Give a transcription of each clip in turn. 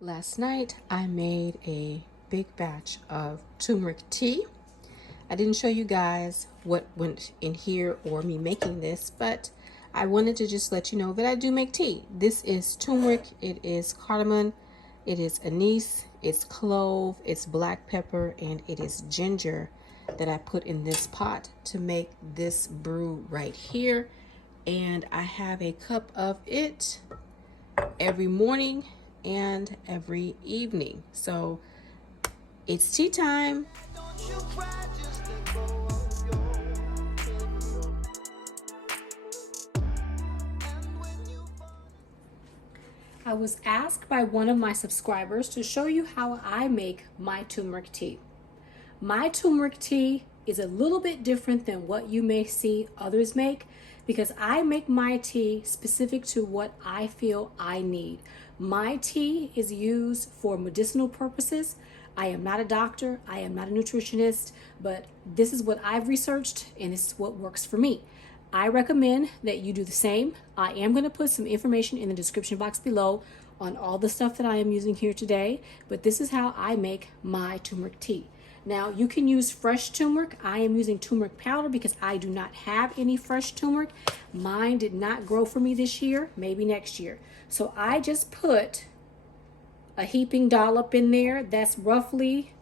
Last night I made a big batch of turmeric tea. I didn't show you guys what went in here or me making this, but I wanted to just let you know that I do make tea. This is turmeric, it is cardamom, it is anise, it's clove, it's black pepper, and it is ginger that I put in this pot to make this brew right here. And I have a cup of it every morning and every evening. So it's tea time. I was asked by one of my subscribers to show you how I make my turmeric tea. My turmeric tea is a little bit different than what you may see others make because I make my tea specific to what I feel I need. My tea is used for medicinal purposes. I am not a doctor, I am not a nutritionist, but this is what I've researched and this is what works for me. I recommend that you do the same. I am going to put some information in the description box below on all the stuff that I am using here today, but this is how I make my turmeric tea. Now, you can use fresh turmeric. I am using turmeric powder because I do not have any fresh turmeric. Mine did not grow for me this year, maybe next year. So I just put a heaping dollop in there. That's roughly,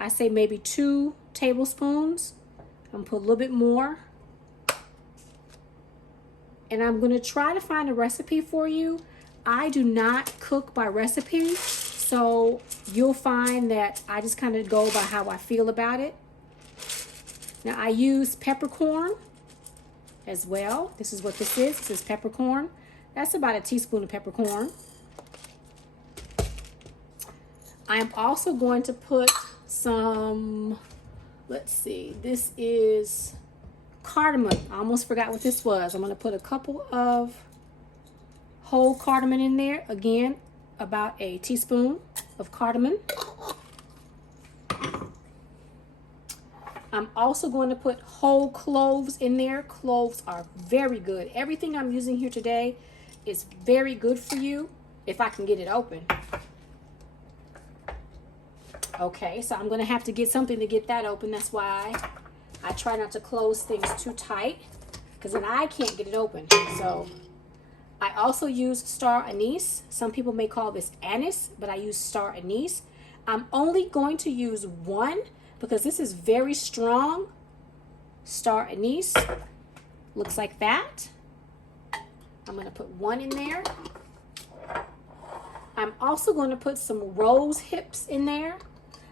I say maybe 2 tablespoons. I'm gonna put a little bit more. And I'm gonna try to find a recipe for you. I do not cook by recipe. So you'll find that I just kind of go by how I feel about it. Now I use peppercorn as well. This is what this is. This is peppercorn. That's about a teaspoon of peppercorn. I'm also going to put some, let's see, this is cardamom. I almost forgot what this was. I'm going to put a couple of whole cardamom in there. Again, about a teaspoon of cardamom. I'm also going to put whole cloves in there. Cloves are very good. Everything I'm using here today is very good for you if I can get it open. Okay, so I'm going to have to get something to get that open. That's why I try not to close things too tight because then I can't get it open. So I also use star anise. Some people may call this anise, but I use star anise. I'm only going to use one because this is very strong. Star anise looks like that. I'm going to put one in there. I'm also going to put some rose hips in there.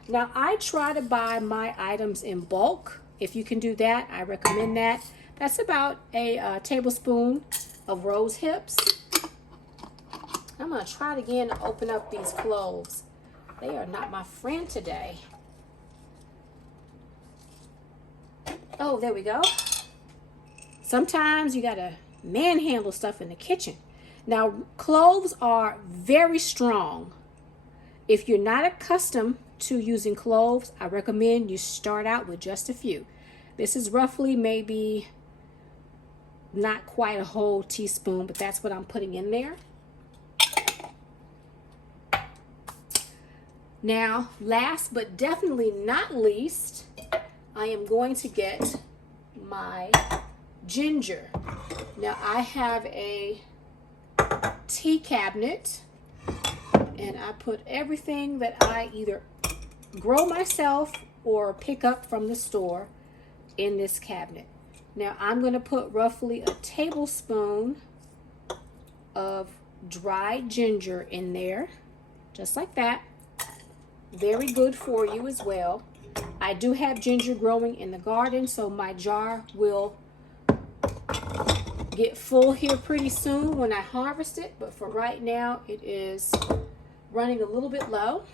Now I try to buy my items in bulk. If you can do that, I recommend that. That's about a tablespoon of rose hips. I'm going to try it again to open up these cloves. They are not my friend today. Oh, there we go. Sometimes you got to manhandle stuff in the kitchen. Now, cloves are very strong. If you're not accustomed to using cloves, I recommend you start out with just a few. This is roughly maybe not quite a whole teaspoon, but that's what I'm putting in there. Now, last but definitely not least, I am going to get my ginger. Now, I have a tea cabinet, and I put everything that I either grow myself or pick up from the store in this cabinet. Now I'm going to put roughly a tablespoon of dried ginger in there, just like that. Very good for you as well. I do have ginger growing in the garden, so my jar will get full here pretty soon when I harvest it, but for right now it is running a little bit low.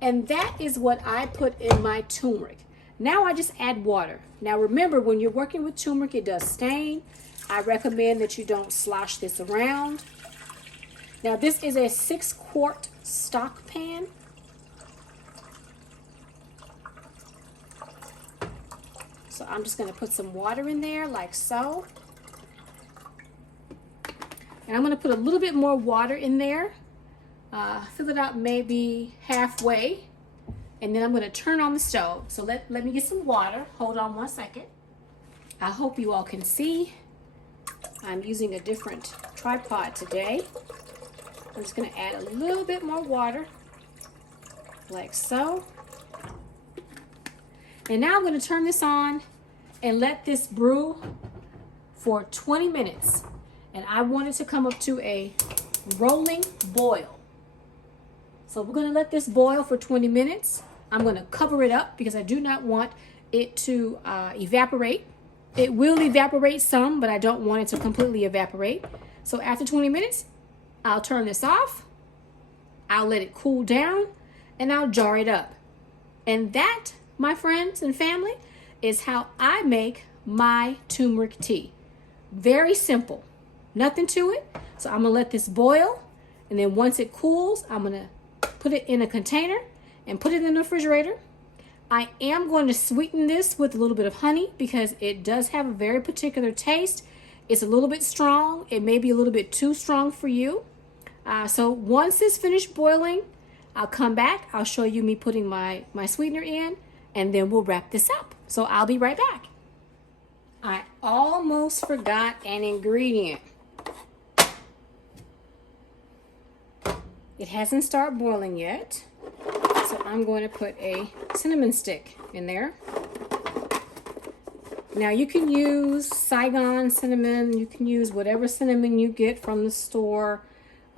And that is what I put in my turmeric. Now I just add water. Now remember, when you're working with turmeric, it does stain. I recommend that you don't slosh this around. Now this is a 6-quart stock pan. So I'm just going to put some water in there like so. And I'm going to put a little bit more water in there Fill it up maybe halfway, and then I'm going to turn on the stove. So let me get some water. Hold on one second. I hope you all can see. I'm using a different tripod today. I'm just going to add a little bit more water, like so. And now I'm going to turn this on and let this brew for 20 minutes. And I want it to come up to a rolling boil. So we're going to let this boil for 20 minutes. I'm going to cover it up because I do not want it to evaporate. It will evaporate some, but I don't want it to completely evaporate. So after 20 minutes, I'll turn this off. I'll let it cool down, and I'll jar it up. And that, my friends and family, is how I make my turmeric tea. Very simple. Nothing to it. So I'm going to let this boil, and then once it cools, I'm going to put it in a container and put it in the refrigerator. I am going to sweeten this with a little bit of honey because it does have a very particular taste. It's a little bit strong. It may be a little bit too strong for you. So once it's finished boiling, I'll come back. I'll show you me putting my sweetener in, and then we'll wrap this up. So I'll be right back. I almost forgot an ingredient. It hasn't started boiling yet. So I'm going to put a cinnamon stick in there. Now you can use Saigon cinnamon. You can use whatever cinnamon you get from the store.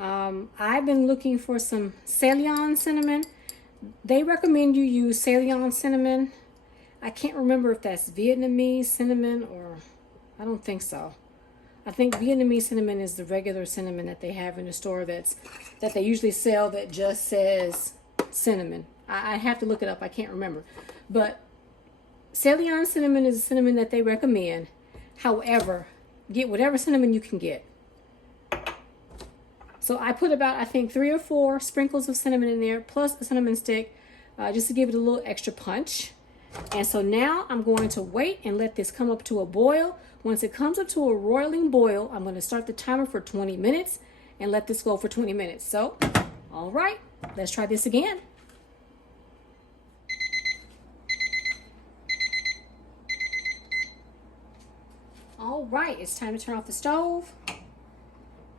I've been looking for some Ceylon cinnamon. They recommend you use Ceylon cinnamon. I can't remember if that's Vietnamese cinnamon or I don't think so. I think Vietnamese cinnamon is the regular cinnamon that they have in the store that they usually sell that just says cinnamon. I have to look it up. I can't remember. But Ceylon cinnamon is a cinnamon that they recommend. However, get whatever cinnamon you can get. So I put about, I think, 3 or 4 sprinkles of cinnamon in there, plus a cinnamon stick, just to give it a little extra punch. And so now I'm going to wait and let this come up to a boil. Once it comes up to a roiling boil, I'm going to start the timer for 20 minutes and let this go for 20 minutes. So, all right, let's try this again. All right, it's time to turn off the stove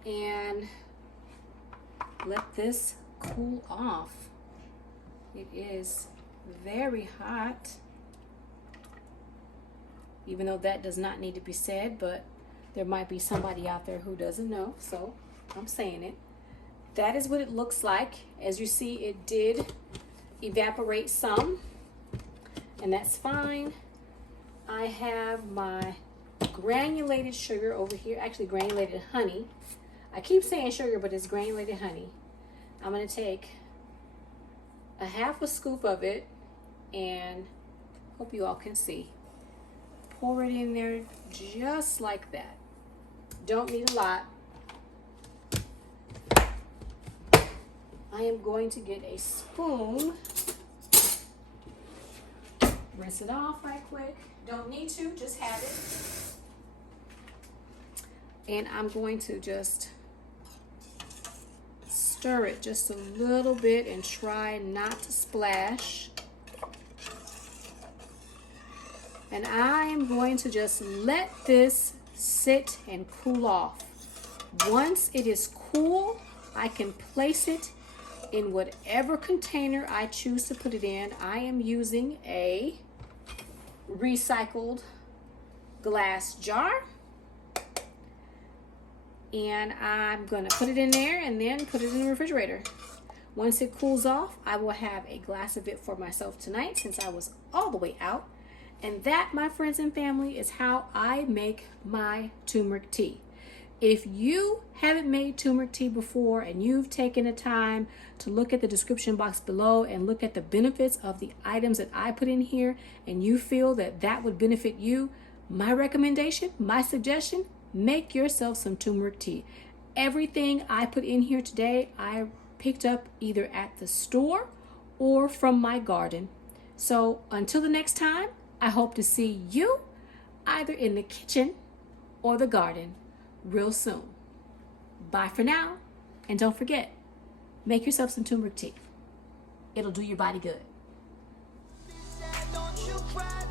and let this cool off. It is very hot, even though that does not need to be said, but there might be somebody out there who doesn't know, so I'm saying it. That is what it looks like. As you see, it did evaporate some, and that's fine. I have my granulated sugar over here, actually granulated honey. I keep saying sugar, but it's granulated honey. I'm going to take a half a scoop of it, and hope you all can see. Pour it in there just like that. Don't need a lot. I am going to get a spoon. Rinse it off right quick. Don't need to, just have it. And I'm going to just stir it just a little bit and try not to splash. And I am going to just let this sit and cool off. Once it is cool, I can place it in whatever container I choose to put it in. I am using a recycled glass jar. And I'm going to put it in there and then put it in the refrigerator. Once it cools off, I will have a glass of it for myself tonight since I was all the way out. And that, my friends and family, is how I make my turmeric tea. If you haven't made turmeric tea before and you've taken the time to look at the description box below and look at the benefits of the items that I put in here, and you feel that that would benefit you, my recommendation, my suggestion, make yourself some turmeric tea. Everything I put in here today, I picked up either at the store or from my garden. So until the next time, I hope to see you either in the kitchen or the garden real soon. Bye for now, and don't forget, Make yourself some turmeric tea. It'll do your body good. Don't you cry.